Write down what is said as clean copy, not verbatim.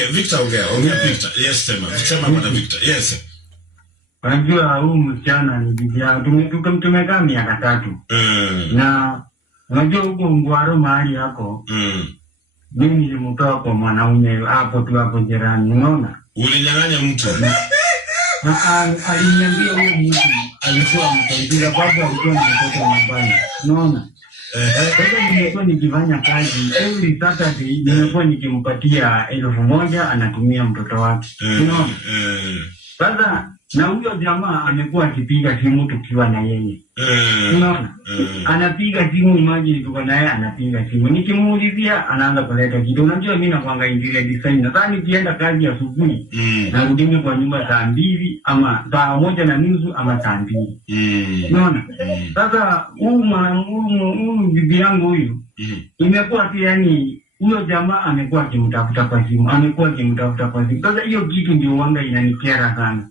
Okay, Victor ongea Victor. Yes, sema bwana Victor. Yes. Unajua huyu msichana ni bibi yangu. Tumekaa miaka 3. Na unajua huko Ngwaro mahali yako. Mimi nilimtoa kwa mwanaume hapo tu hapo jirani, unaona? Ulinyang'anya mtu. Aliniambia huyo mtu alikuwa mtaidira baba alikuwa mtoto nyumbani. Unaona? Sasa nimekuwa nikifanya kazi every Saturday, nimekuwa nikimpatia 1000 anatumia mtoto wake. Unaona? Sasa na huyo jamaa amekuwa akipiga simu tukiwa na yeye. Unaona? Anapiga simu, imagine tuko na yeye anapiga simu. Nikimuulizia anaanza kuleta kitu. Unajua mimi nakwanga interior designer. Sasa nikienda kazi asubuhi narudi kwa nyumba saa 2 ama saa 1:30 ama saa 2. Unaona? Sasa huyu bibi yangu huyu imekuwa tu yani huyo jamaa amekuwa akimtafuta kwa simu. Sasa hiyo kitu ndio wanga inanikera sana.